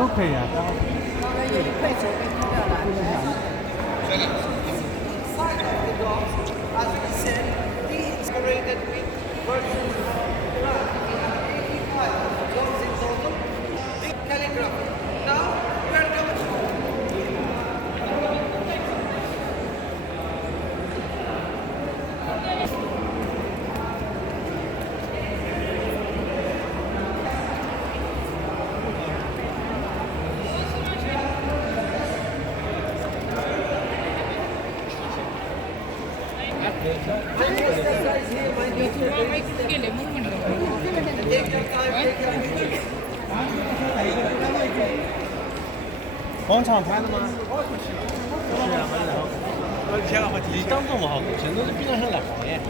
都可以啊。也配酒跟饮料啦。As we said, he inspired with versions of Quran. We have 85 songs in total. Big calligraphy. Now we are coming to广场拍的吗？是啊，拍的好。离当这么好，全都是冰上来好耶。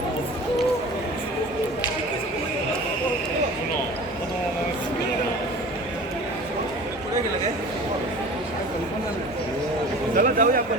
चला जाऊया आपण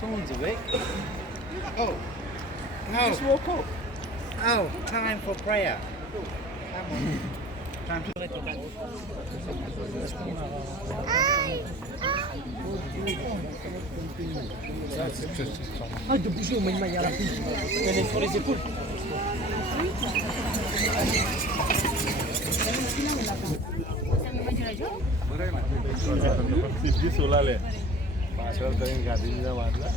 Someone's awake. Oh, no. Just woke up. Oh, time for prayer. Come on. Time to Ah, de bouger au moins, il y a la bouche. Elle est sur les épaules. सिद्धी सोलाले भाषा तरी गाडीला वाढला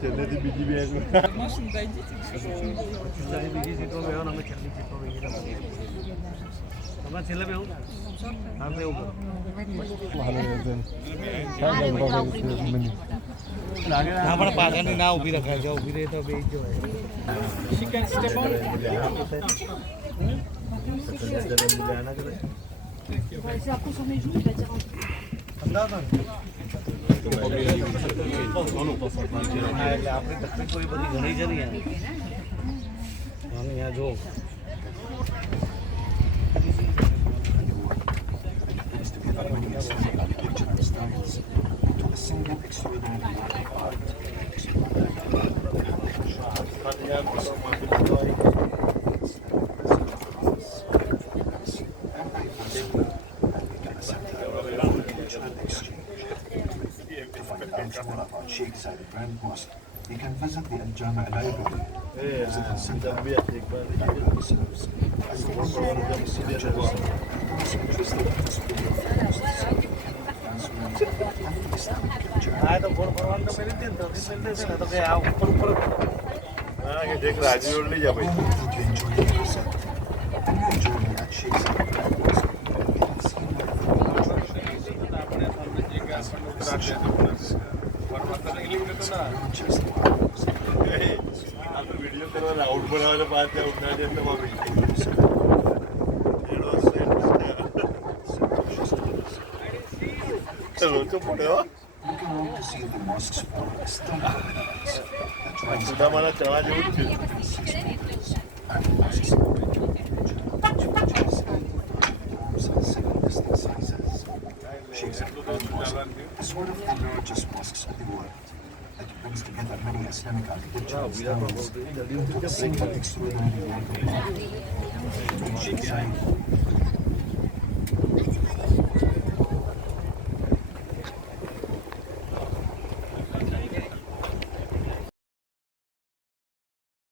Cenneti bir gibi yakın. Машина, дойдите. ভালো হয়েছেন হ্যাঁ বাবা মানে ના પણ પાછળની ના ઊભી રખાય છે ઊભી રહી તો બે જ હોય She can step on. C'est après sur mes joues, il va dire un truc. હા એટલે આપણી તકલીફો એ બધી ઘણી છે ને યાર અને યાર જો Sheikh Zayed Grand Mosque. You can visit the Al Jami' Library. Visit the center. Library serves as a wonderful researchers. Those interested in history of Muslims, and Islamic culture. આ તો ફોન કરવાનું તો મેરી દે તો મિલતે છે ને તો કે આ ઉપર ઉપર હા કે દેખ રાજુ ઓલી જા ભાઈ Hope that you enjoy the visit. And you enjoy me at Sheikh Zayed Grand Mosque. You can see my video करवा आउट बनावायला पाहते उन्हाळ्यात येतं मग चलो तो पुढे हो You can walk to see the mosque's four stunning minarets that rise सुद्धा मला चहा जेवून ठेव and the mosque's domes are 7 distinct sizes. Sheikh Zayed Grand Mosque is one of the largest mosques in the world. It brings together many Islamic architectural styles into a single extraordinary work of art. Sheikh Zayed